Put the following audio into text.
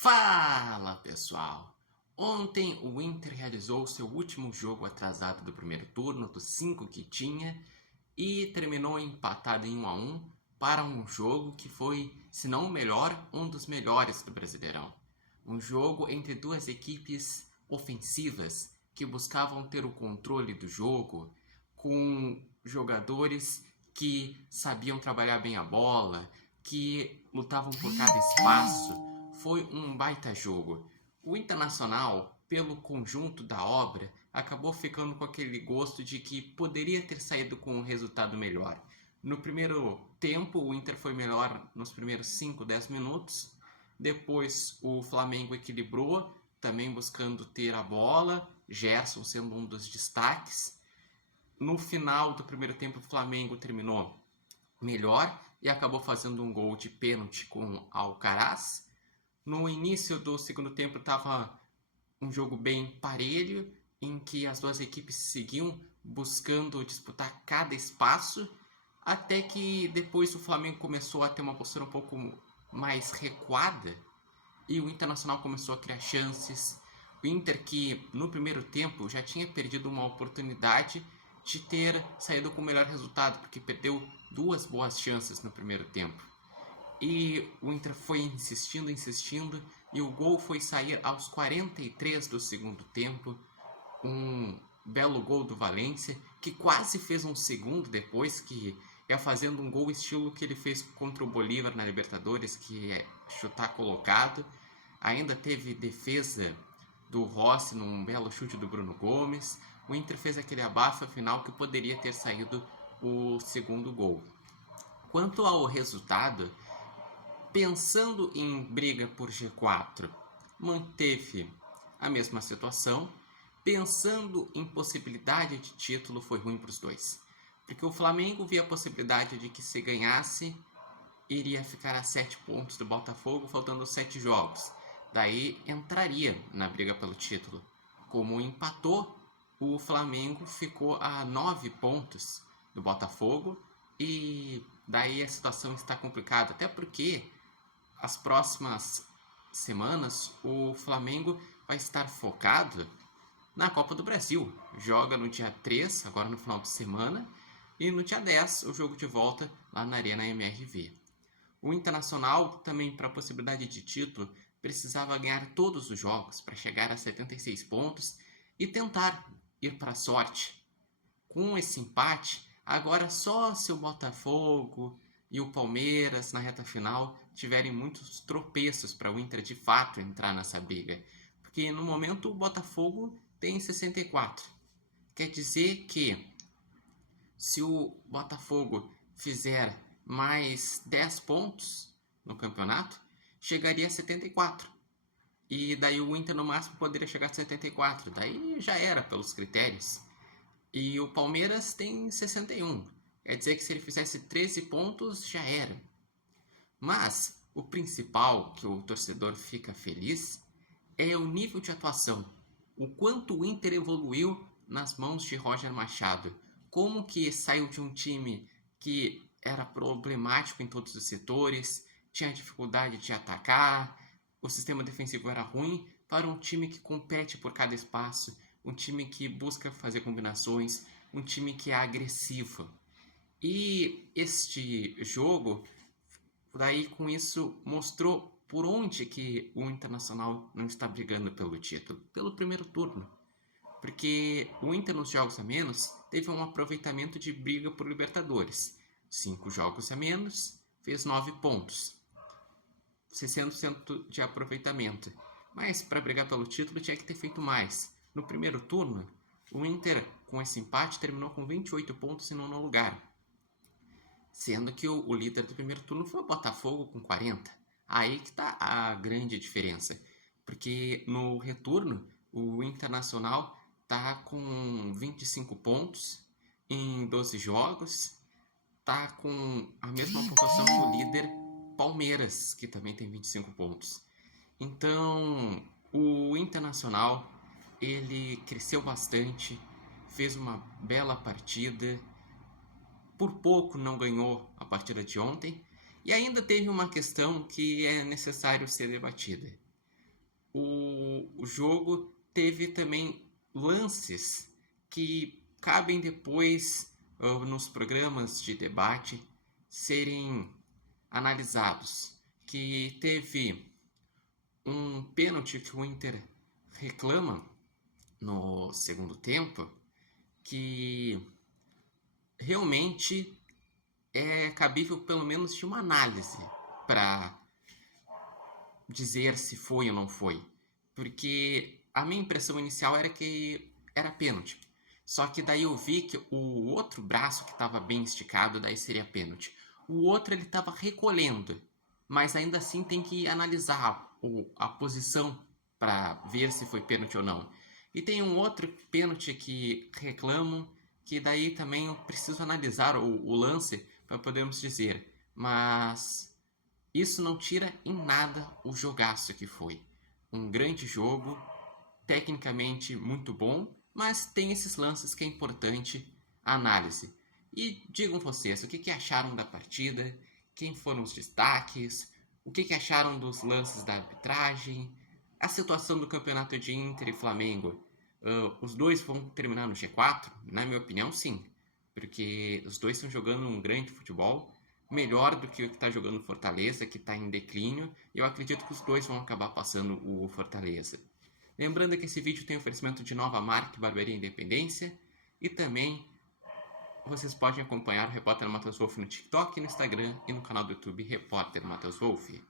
Fala pessoal! Ontem o Inter realizou seu último jogo atrasado do primeiro turno, dos 5 que tinha, e terminou empatado em 1-1 para um jogo que foi, se não o melhor, um dos melhores do Brasileirão. Um jogo entre duas equipes ofensivas que buscavam ter o controle do jogo, com jogadores que sabiam trabalhar bem a bola, que lutavam por cada espaço. Foi um baita jogo. O Internacional, pelo conjunto da obra, acabou ficando com aquele gosto de que poderia ter saído com um resultado melhor. No primeiro tempo, o Inter foi melhor nos primeiros 5, 10 minutos. Depois, o Flamengo equilibrou, também buscando ter a bola, Gerson sendo um dos destaques. No final do primeiro tempo, o Flamengo terminou melhor e acabou fazendo um gol de pênalti com Alcaraz. No início do segundo tempo estava um jogo bem parelho, em que as duas equipes seguiam buscando disputar cada espaço, até que depois o Flamengo começou a ter uma postura um pouco mais recuada e o Internacional começou a criar chances. O Inter, que no primeiro tempo já tinha perdido uma oportunidade de ter saído com o melhor resultado, porque perdeu duas boas chances no primeiro tempo. E o Inter foi insistindo, e o gol foi sair aos 43 do segundo tempo. Um belo gol do Valência, que quase fez um segundo depois, que é fazendo um gol estilo que ele fez contra o Bolívar na Libertadores, que é chutar colocado. Ainda teve defesa do Rossi num belo chute do Bruno Gomes. O Inter fez aquele abafa final que poderia ter saído o segundo gol. Quanto ao resultado, pensando em briga por G4, manteve a mesma situação. Pensando em possibilidade de título, foi ruim para os dois. Porque o Flamengo via a possibilidade de que, se ganhasse, iria ficar a 7 pontos do Botafogo, faltando 7 jogos. Daí entraria na briga pelo título. Como empatou, o Flamengo ficou a 9 pontos do Botafogo e daí a situação está complicada. Até porque as próximas semanas o Flamengo vai estar focado na Copa do Brasil. Joga no dia 3, agora no final de semana, e no dia 10 o jogo de volta lá na Arena MRV. O Internacional também, para a possibilidade de título, precisava ganhar todos os jogos para chegar a 76 pontos e tentar ir para a sorte. Com esse empate, agora só se o Botafogo e o Palmeiras na reta final tiverem muitos tropeços para o Inter de fato entrar nessa briga. Porque no momento o Botafogo tem 64. Quer dizer que se o Botafogo fizer mais 10 pontos no campeonato, chegaria a 74. E daí o Inter no máximo poderia chegar a 74. Daí já era pelos critérios. E o Palmeiras tem 61. Quer dizer que se ele fizesse 13 pontos, já era. Mas o principal que o torcedor fica feliz é o nível de atuação. O quanto o Inter evoluiu nas mãos de Roger Machado. Como que saiu de um time que era problemático em todos os setores, tinha dificuldade de atacar, o sistema defensivo era ruim, para um time que compete por cada espaço, um time que busca fazer combinações, um time que é agressivo. E este jogo, daí com isso, mostrou por onde que o Internacional não está brigando pelo título. Pelo primeiro turno. Porque o Inter nos jogos a menos teve um aproveitamento de briga por Libertadores. 5 jogos a menos, fez 9 pontos. 60% de aproveitamento. Mas para brigar pelo título tinha que ter feito mais. No primeiro turno, o Inter, com esse empate, terminou com 28 pontos em nono lugar. Sendo que o líder do primeiro turno foi o Botafogo com 40. Aí que está a grande diferença. Porque no retorno, o Internacional está com 25 pontos em 12 jogos. Está com a mesma pontuação que o líder Palmeiras, que também tem 25 pontos. Então, o Internacional, ele cresceu bastante, fez uma bela partida, por pouco não ganhou a partida de ontem, e ainda teve uma questão que é necessário ser debatida. o jogo teve também lances que cabem depois nos programas de debate serem analisados. Que teve um pênalti que o Inter reclama no segundo tempo, que realmente é cabível pelo menos de uma análise para dizer se foi ou não foi. Porque a minha impressão inicial era que era pênalti. Só que daí eu vi que o outro braço que estava bem esticado, daí seria pênalti. O outro ele estava recolhendo, mas ainda assim tem que analisar a posição para ver se foi pênalti ou não. E tem um outro pênalti que reclamam, que daí também eu preciso analisar o lance para podermos dizer. Mas isso não tira em nada o jogaço que foi. Um grande jogo, tecnicamente muito bom, mas tem esses lances que é importante a análise. E digam vocês, o que acharam da partida? Quem foram os destaques? O que acharam dos lances da arbitragem? A situação do campeonato de Inter e Flamengo? Os dois vão terminar no G4? Na minha opinião, sim. Porque os dois estão jogando um grande futebol, melhor do que o que está jogando o Fortaleza, que está em declínio. E eu acredito que os dois vão acabar passando o Fortaleza. Lembrando que esse vídeo tem oferecimento de Nova Marca, Barbearia Independência. E também vocês podem acompanhar o Repórter Matheus Wolff no TikTok, no Instagram e no canal do YouTube Repórter Matheus Wolff.